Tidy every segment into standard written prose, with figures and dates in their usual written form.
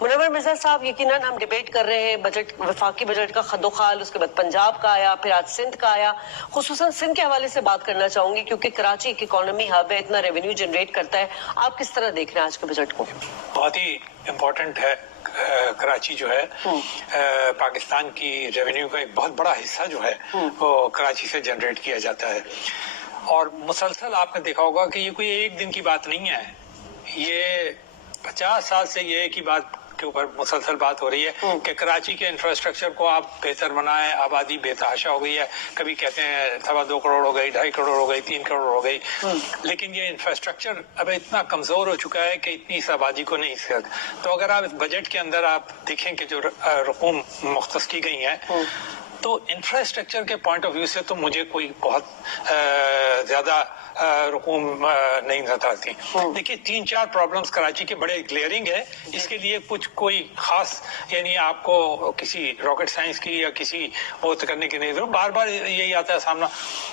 منور مرزا صاحب، یقیناً ہم ڈیبیٹ کر رہے ہیں بجٹ، وفاقی بجٹ کا خدوخال، اس کے بعد پنجاب کا آیا، پھر آج سندھ کا آیا. خصوصاً سندھ کے حوالے سے بات کرنا چاہوں گی کیونکہ کراچی ایک اکانومی ہب ہے، اتنا ریونیو جنریٹ کرتا ہے. آپ کس طرح دیکھ رہے ہیں آج کے بجٹ کو؟ بہت ہی امپورٹنٹ ہے. کراچی جو ہے پاکستان کی ریونیو کا ایک بہت بڑا حصہ جو ہے وہ کراچی سے جنریٹ کیا جاتا ہے. اور مسلسل آپ نے دیکھا ہوگا کہ یہ کوئی ایک دن کی بات نہیں ہے، یہ 50 سال سے یہ ایک ہی بات کے اوپر مسلسل بات ہو رہی ہے کہ کراچی کے انفراسٹرکچر کو آپ بہتر بنائیں. آبادی بے تحاشا ہو گئی ہے، کبھی کہتے ہیں 2.25 کروڑ ہو گئی، 2.5 کروڑ ہو گئی، 3 کروڑ ہو گئی، لیکن یہ انفراسٹرکچر اب اتنا کمزور ہو چکا ہے کہ اتنی اس آبادی کو نہیں سکتا. تو اگر آپ اس بجٹ کے اندر آپ دیکھیں کہ جو رقوم مختص کی گئی ہیں تو انفراسٹرکچر کے پوائنٹ آف ویو سے تو مجھے کوئی بہت زیادہ رقوم نہیں نظر آتی. دیکھیے 3-4 پرابلمز کراچی کے بڑے گلیئرنگ ہے. اس کے لیے کچھ کوئی خاص یعنی آپ کو کسی راکٹ سائنس کی یا کسی وہ کرنے کی نہیں ضرورت، بار بار یہی آتا ہے سامنا.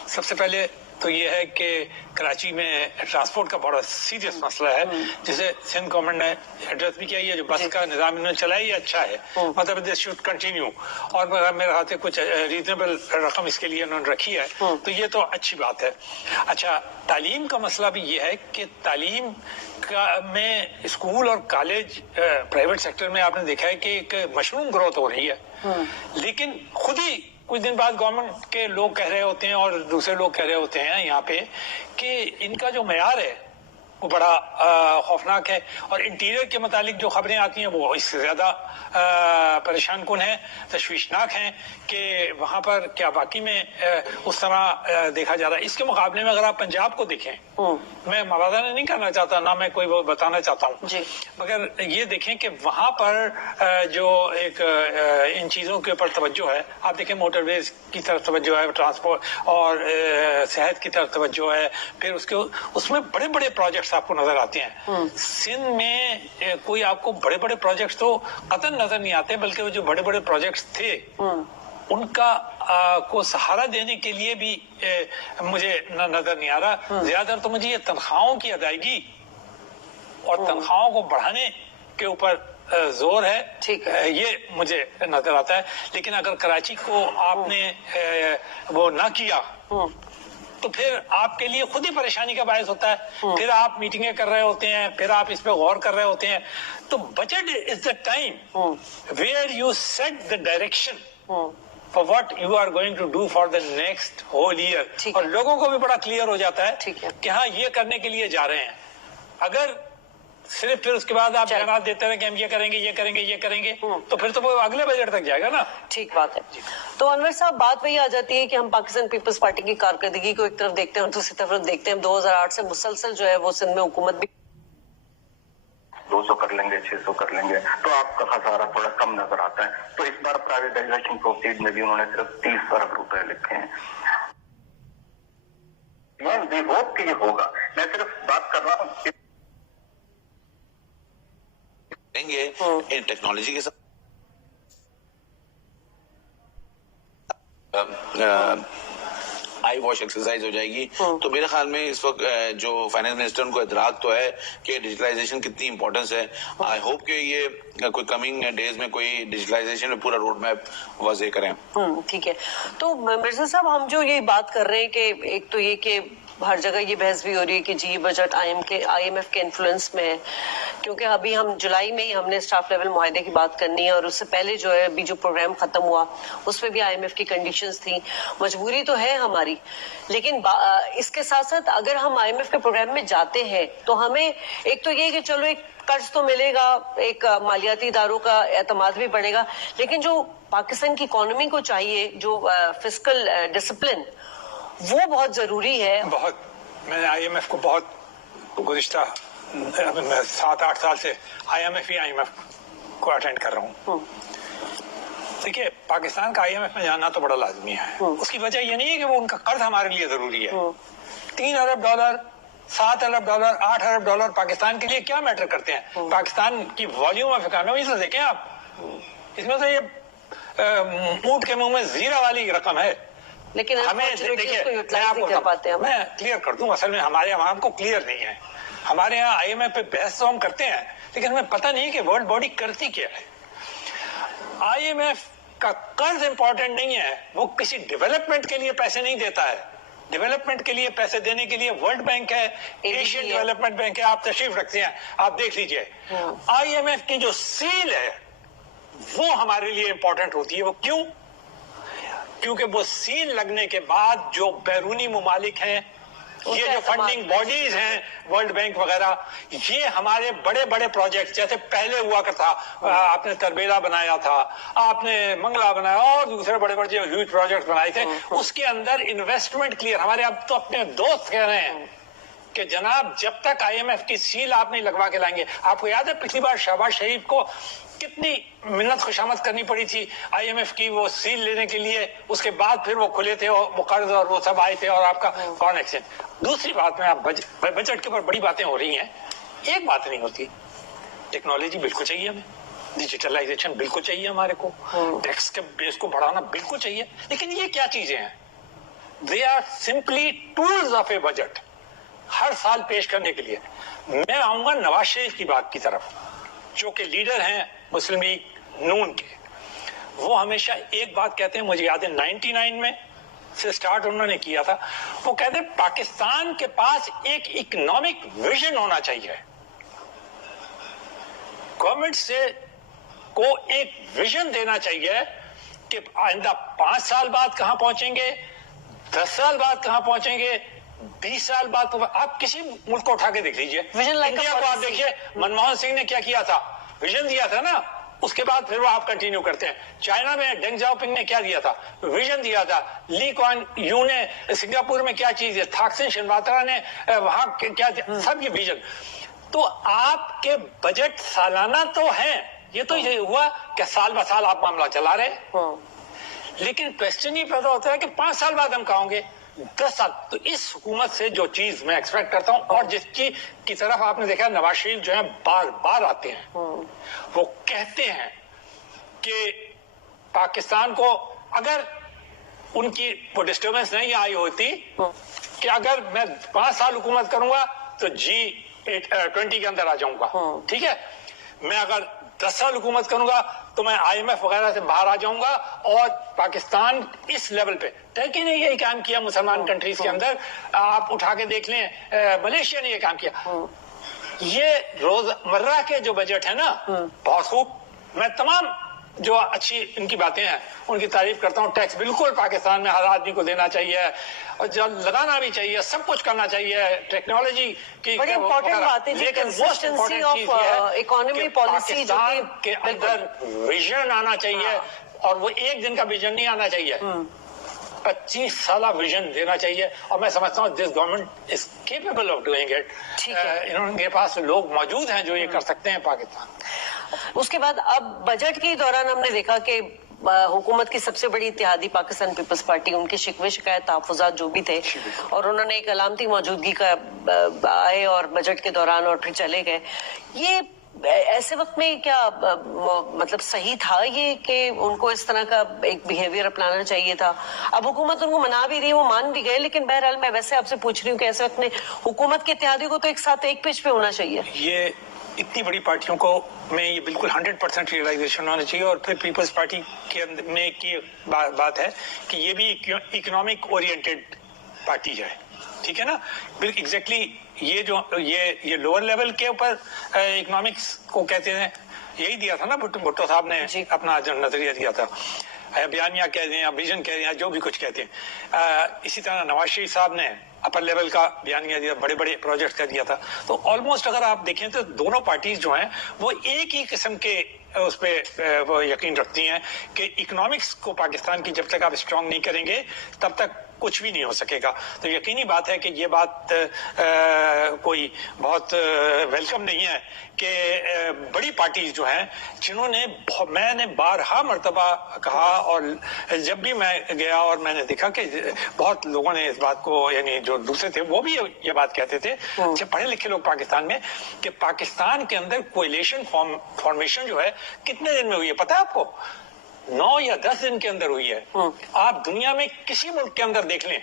سب سے پہلے تو یہ ہے کہ کراچی میں ٹرانسپورٹ کا بڑا سیریس مسئلہ ہے جسے سندھ گورنمنٹ نے ایڈریس بھی کیا. یہ جو بس کا نظام انہوں نے چلایا یہ اچھا ہے، مطلب دس شوڈ کنٹینیو، اور میرے ہاتھ سے کچھ ریزنیبل رقم اس کے لیے انہوں نے رکھی ہے، تو یہ تو اچھی بات ہے. اچھا، تعلیم کا مسئلہ بھی یہ ہے کہ تعلیم میں اسکول اور کالج پرائیویٹ سیکٹر میں آپ نے دیکھا ہے کہ ایک مشروم گروتھ ہو رہی ہے، لیکن خود ہی کچھ دن بعد گورنمنٹ کے لوگ کہہ رہے ہوتے ہیں اور دوسرے لوگ کہہ رہے ہوتے ہیں یہاں پہ کہ ان کا جو معیار ہے وہ بڑا خوفناک ہے. اور انٹیریئر کے متعلق جو خبریں آتی ہیں وہ اس سے زیادہ پریشان کن ہیں، تشویشناک ہیں کہ وہاں پر کیا واقعی میں اس طرح دیکھا جا رہا ہے. اس کے مقابلے میں اگر آپ پنجاب کو دیکھیں، میں موازنہ نہیں کرنا چاہتا، نہ میں کوئی وہ بتانا چاہتا ہوں، مگر یہ دیکھیں کہ وہاں پر جو ایک ان چیزوں کے اوپر توجہ ہے. آپ دیکھیں موٹر ویز کی طرف توجہ ہے، ٹرانسپورٹ اور صحت کی طرف توجہ ہے، پھر اس میں بڑے بڑے پروجیکٹس آپ کو نظر آتے ہیں. سندھ میں کوئی آپ کو بڑے بڑے پروجیکٹس تو قطعاً نظر نہیں آتے، بلکہ وہ جو بڑے بڑے پروجیکٹس تھے ان کا کو سہارا دینے کے لیے بھی مجھے نظر نہیں آ رہا. زیادہ تو مجھے یہ تنخواہوں کی ادائیگی اور تنخواہوں کو بڑھانے کے اوپر زور ہے، یہ مجھے نظر آتا ہے. لیکن اگر کراچی کو آپ نے وہ نہ کیا تو پھر آپ کے لیے خود ہی پریشانی کا باعث ہوتا ہے. پھر آپ میٹنگیں کر رہے ہوتے ہیں، پھر آپ اس پہ غور کر رہے ہوتے ہیں. تو budget is the time where you set the direction for what you are going to do for the next whole year. اور لوگوں کو بھی بڑا کلیئر ہو جاتا ہے کہ ہاں یہ کرنے کے لیے جا رہے ہیں. اگر صرف پھر اس کے بعد آپ بیانات دیتے رہے کہ ہم یہ کریں گے، یہ کریں گے، یہ کریں گے، تو پھر تو وہ اگلے بجٹ تک جائے گا نا. ٹھیک بات ہے. تو انور صاحب، بات وہی آ جاتی ہے کہ ہم پاکستان پیپلز پارٹی کی کارکردگی کو ایک طرف دیکھتے ہیں اور دوسری طرف دیکھتے ہیں 2008 سے مسلسل جو ہے وہ سندھ میں حکومت بھی 200 کر لیں گے، 600 کر لیں گے، تو آپ کا خسارہ تھوڑا کم نظر آتا ہے. تو اس بار پرائیویٹائزیشن پروسیڈ میں بھی انہوں نے صرف 30 ارب روپے لکھے ہیں. وی ہوپ کہ یہ ہوگا. میں صرف بات کر رہا ہوں ٹیکنالوجی کے ساتھ آئی واش ایکسرسائز ہو جائے گی. تو میرے خیال میں اس وقت جو فائنانس منسٹر ان کو ادراک تو ہے کہ ڈیجیٹلائزیشن کتنی امپورٹنس ہے. آئی ہوپ کہ یہ کوئی کمنگ ڈیز میں کوئی ڈیجیٹلائزیشن میں پورا روڈ میپ واضح کریں. ٹھیک ہے. تو مرزا صاحب، ہم جو یہ بات کر رہے ہیں کہ ایک تو یہ کہ ہر جگہ یہ بحث بھی ہو رہی ہے کہ جی بجٹ آئی ایم ایف کے انفلوئنس میں ہے، کیونکہ ابھی ہم جولائی میں ہی ہم نے اسٹاف لیول معاہدے کی بات کرنی ہے، اور اس سے پہلے جو ہے ابھی جو پروگرام ختم ہوا اس میں بھی آئی ایم ایف کی کنڈیشنز تھیں. مجبوری تو ہے ہماری، لیکن اس کے ساتھ ساتھ اگر ہم آئی ایم ایف کے پروگرام میں جاتے ہیں تو ہمیں ایک تو یہ کہ چلو ایک قرض تو ملے گا، ایک مالیاتی اداروں کا اعتماد بھی بڑھے گا، لیکن جو پاکستان کی اکانومی کو چاہیے جو فسکل ڈسپلن، وہ بہت ضروری ہے. بہت. میں آئی ایم ایف کو بہت گزشتہ 7-8 سال سے آئی ایم ایف کو اٹینڈ کر رہا ہوں. دیکھیے پاکستان کا آئی ایم ایف میں جانا تو بڑا لازمی ہے. اس کی وجہ یہ نہیں ہے کہ وہ ان کا قرض ہمارے لیے ضروری ہے. $3 ارب، $7 ارب، $8 ارب پاکستان کے لیے کیا میٹر کرتے ہیں؟ پاکستان کی والیوم آف اکانومی سے دیکھیں آپ، اس میں تو یہ اونٹ کے منہ میں زیرہ والی رقم ہے. لیکن ہمیں میں کلیئر کر دوں، اصل میں ہمارے عوام کو کلیئر نہیں ہے. ہمارے یہاں آئی ایم ایف پہ بحث تو ہم کرتے ہیں لیکن हमें पता नहीं कि वर्ल्ड बॉडी करती क्या है। IMF का कर्ज इंपॉर्टेंट नहीं है, वो किसी डेवलपमेंट के लिए पैसे नहीं देता है। डेवलपमेंट के लिए पैसे देने के लिए वर्ल्ड बैंक है, एशियन डेवलपमेंट बैंक है, आप तशरीफ रखते हैं, आप देख लीजिए। IMF की जो सील है वो हमारे लिए इंपॉर्टेंट होती है। वो क्यों? क्योंकि वो सील लगने के बाद जो बैरूनी मुमालिक हैं, ये जो फंडिंग बॉडीज हैं, वर्ल्ड बैंक वगैरह, ये हमारे बड़े बड़े प्रोजेक्ट जैसे पहले हुआ करता, आपने तरबेला बनाया था, आपने मंगला बनाया और दूसरे बड़े बड़े जो ह्यूज प्रोजेक्ट बनाए थे, उसके अंदर इन्वेस्टमेंट क्लियर। हमारे अब तो अपने दोस्त कह रहे हैं कि जनाब जब तक IMF की सील आप नहीं लगवा के लाएंगे। आपको याद है पिछली बार शहबाज शरीफ को कितनी मिन्नत खुशामद करनी पड़ी थी IMF की वो सील लेने के लिए, उसके बाद फिर वो खुले थे और वो कर्ज और वो सब आए थे और आपका फॉरेन एक्सचेंज। दूसरी बात में आप बजट के ऊपर बड़ी बातें हो रही हैं, एक बात नहीं होती। टेक्नोलॉजी बिल्कुल चाहिए हमें, डिजिटलाइजेशन बिल्कुल चाहिए हमारे को, टैक्स के बेस को बढ़ाना बिल्कुल चाहिए, लेकिन ये क्या चीजें हैं? They are simply tools of a budget हर साल पेश करने के लिए। मैं आऊंगा नवाज शरीफ की बात की तरफ, जो कि लीडर हैं मुस्लिम लीग नून के। वो हमेशा एक बात कहते हैं, मुझे याद है 99 में से स्टार्ट उन्होंने किया था। वो कहते हैं पाकिस्तान के पास एक इकोनॉमिक विजन होना चाहिए। गवर्नमेंट से को एक विजन देना चाहिए कि आइंदा 5 साल बाद कहां पहुंचेंगे, 10 साल बाद कहां पहुंचेंगे, 20 साल बाद। तो आप किसी मुल्क को उठा के देख लीजिए, इंडिया को आप देखिए, मनमोहन सिंह ने क्या किया था, विजन दिया था ना, उसके बाद फिर वो आप कंटिन्यू करते हैं। चाइना में डेंग जाओपिंग ने क्या दिया था, विजन दिया था। ली कुआन यू ने सिंगापुर में क्या चीज है, थाकसिन शिनवात्रा ने वहां क्या, सब ये विजन। तो आपके बजट सालाना तो हैं, ये तो ये हुआ कि साल ब साल आप मामला चला रहे, लेकिन क्वेश्चन ये पैदा होता है कि 5 साल बाद हम कहोगे 10 साल। तो इस हुकूमत से जो चीज मैं एक्सपेक्ट करता हूं, और जिसकी की तरफ आपने देखा नवाज शरीफ जो है बार बार आते हैं, वो कहते हैं कि पाकिस्तान को अगर उनकी वो डिस्टर्बेंस नहीं आई होती कि अगर मैं 5 साल हुकूमत करूंगा तो G20 के अंदर आ जाऊंगा, ठीक है, मैं अगर 10 साल हुकूमत करूंगा तो मैं IMF वगैरह से बाहर आ जाऊंगा, और पाकिस्तान इस लेवल पे टर्की ने यही काम किया, मुसलमान कंट्रीज के अंदर आप उठा के देख लें, मलेशिया ने ये काम किया। ये रोजमर्रा के जो बजट है ना, बहुत खूब, मैं तमाम जो अच्छी इनकी बातें हैं उनकी तारीफ करता हूँ। टैक्स बिल्कुल पाकिस्तान में हर आदमी को देना चाहिए, और जब लगाना भी चाहिए, सब कुछ करना चाहिए, टेक्नोलॉजी की बड़ी इंपॉर्टेंट बात है, लेकिन मोस्ट इम्पोर्टेंट चीज है इकोनॉमी पॉलिसी के अंदर विजन आना चाहिए, और वो एक दिन का विजन नहीं आना चाहिए, 25 साल विजन देना चाहिए। और मैं समझता हूँ this government is capable of doing it. इनके पास लोग मौजूद हैं जो ये कर सकते हैं पाकिस्तान। उसके बाद अब बजट के दौरान हमने देखा कि हुकूमत की सबसे बड़ी इत्तेहादी पाकिस्तान पीपल्स पार्टी, उनके शिकवे शिकायत तहफ़्फ़ुज़ात जो भी थे, और उन्होंने एक अलामती मौजूदगी का आए और बजट के दौरान और फिर चले गए। ये ऐसे वक्त में क्या मतलब सही था ये कि उनको इस तरह का एक बिहेवियर अपनाना चाहिए था? अब हुकूमत उनको मना भी रही है, वो मान भी गए, लेकिन बहरहाल मैं वैसे आपसे पूछ रही हूँ कि ऐसे वक्त में हुकूमत के इत्तेहादी को तो एक साथ एक पेज पे होना चाहिए। ये इतनी बड़ी पार्टियों को में ये बिल्कुल 100% रियलाइजेशन होना चाहिए। और फिर पीपल्स पार्टी के अंदर में की बात है कि ये भी इकोनॉमिक ओरिएंटेड पार्टी है, ठीक है ना, बिल्कुल एग्जैक्टली। ये जो ये लोअर लेवल के ऊपर इकोनॉमिक्स को कहते हैं, यही दिया था ना भुट्टो साहब ने अपना जो नजरिया दिया था, बयानिया कह दें या विजन कह दें या जो भी कुछ कहते हैं। इसी तरह नवाज शरीफ साहब ने अपर लेवल का बयानिया दिया, बड़े बड़े प्रोजेक्ट का दिया था। तो ऑलमोस्ट अगर आप देखें तो दोनों पार्टीज जो हैं वो एक ही किस्म के उस पर वो यकीन रखती हैं कि इकोनॉमिक्स को पाकिस्तान की जब तक आप स्ट्रांग नहीं करेंगे तब तक कुछ भी नहीं हो सकेगा। तो यकीनी बात है कि ये बात कोई बहुत वेलकम नहीं है कि बड़ी पार्टीज जो हैं, जिन्होंने मैंने बारहा मर्तबा कहा, और जब भी मैं गया और मैंने देखा कि बहुत लोगों ने इस बात को, यानी जो दूसरे थे वो भी ये बात कहते थे, अच्छे पढ़े लिखे लोग पाकिस्तान में, कि पाकिस्तान के अंदर कोएलिशन फॉर्मेशन जो है कितने दिन में हुई है पता है आपको? 9 या 10 दिन के अंदर हुई है। आप दुनिया में किसी मुल्क के अंदर देख लें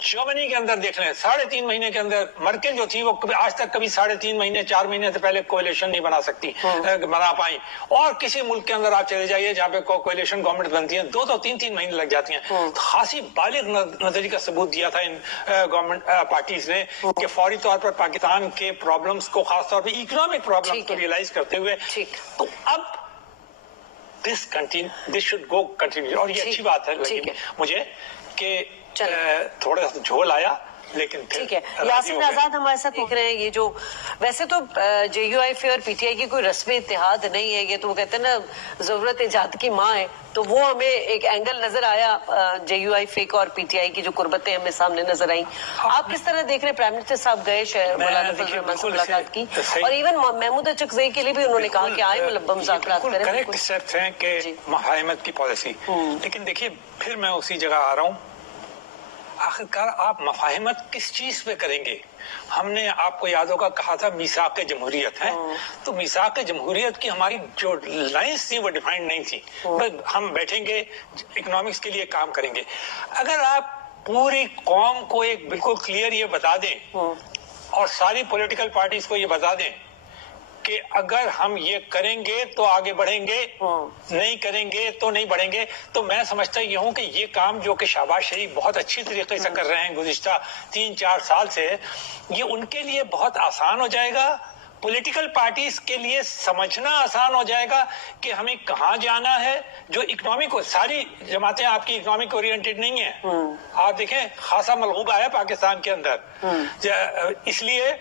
जर्मनी के अंदर देख लें 3.5 महीने के अंदर मर्केल जो थी वो आज तक कभी 3.5 महीने 4 महीने से पहले कोalition नहीं बना सकती, बना पाई। और किसी मुल्क के अंदर आप चले जाइए जहाँ पे कोalition गवर्नमेंट बनती है 2-2, 3-3 महीने लग जाती हैं। तो खासी बालिग नजरी का सबूत दिया था इन गवर्नमेंट पार्टीज ने कि फौरी तौर पर पाकिस्तान के प्रॉब्लम्स को, खासतौर पर इकोनॉमिक प्रॉब्लम्स को रियलाइज करते हुए, तो अब दिस शुड गो कंटिन्यू। और ये अच्छी बात है लगी मुझे कि थोड़ा सा झोल आया, लेकिन ठीक है। यासिन आजाद हमारे साथ लिख रहे हैं, ये जो वैसे तो JUIF और PTI की कोई रस्मी इत्तेहाद नहीं है, ये तो वो कहते हैं ना जरूरत इजाद की माँ है, तो वो हमें एक एंगल नजर आया JUIF और PTI की जो कुर्बतें हमें सामने नजर आई। आप किस तरह देख रहे हैं? प्राइम मिनिस्टर साहब गए मौलाना फजल रहमान से मुलाकात की, और इवन महमूद अचकज़ई के लिए भी उन्होंने कहा कि आए मतलब मुज़ाकरात करें। करेक्ट स्टेप्स हैं कि मुफाहमत की पॉलिसी, लेकिन देखिए फिर मैं उसी जगह आ रहा हूँ, आखिरकार आप मफाहिमत किस चीज पे करेंगे? हमने आपको याद होगा कहा था मीसाक जमहूरियत है, तो मीसाक जमहूरियत की हमारी जो लाइंस थी वो डिफाइंड नहीं थी। हम बैठेंगे इकोनॉमिक्स के लिए काम करेंगे। अगर आप पूरी कौम को एक बिल्कुल क्लियर ये बता दें और सारी पॉलिटिकल पार्टीज को ये बता दें कि अगर हम ये करेंगे तो आगे बढ़ेंगे, नहीं करेंगे तो नहीं बढ़ेंगे, तो मैं समझता ये हूं कि ये काम जो कि शहबाज शरीफ बहुत अच्छी तरीके से कर रहे हैं गुज़िश्ता 3-4 साल से, ये उनके लिए बहुत आसान हो जाएगा, पॉलिटिकल पार्टीज के लिए समझना आसान हो जाएगा कि हमें कहाँ जाना है। जो इकोनॉमिक, सारी जमातें आपकी इकोनॉमिक ओरिएंटेड नहीं है, आप देखें खासा मलगूबा है पाकिस्तान के अंदर, इसलिए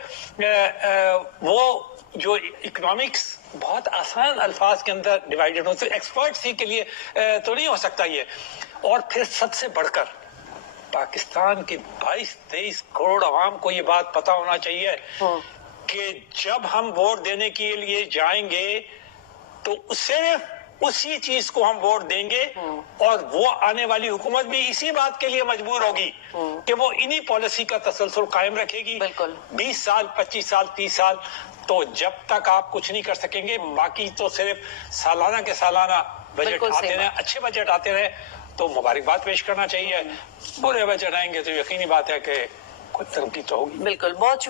वो जो इकोनॉमिक्स बहुत आसान अल्फाज के अंदर डिवाइडेड हो, तो एक्सपर्ट्स ही के लिए तो नहीं हो सकता ये। और फिर सबसे बढ़कर पाकिस्तान के 22-23 करोड़ आवाम को ये बात पता होना चाहिए कि जब हम वोट देने के लिए जाएंगे तो सिर्फ उसी चीज को हम वोट देंगे, और वो आने वाली हुकूमत भी इसी बात के लिए मजबूर होगी कि वो इन्हीं पॉलिसी का तसलसल कायम रखेगी 20 साल, 25 साल, 30 साल। तो जब तक आप कुछ नहीं कर सकेंगे, बाकी तो सिर्फ सालाना के सालाना बजट आते रहे, अच्छे बजट आते रहे तो मुबारकबाद पेश करना चाहिए। बुरे बजट आएंगे तो यकीनी बात है कि कुछ तरक्की तो होगी। बिल्कुल, बहुत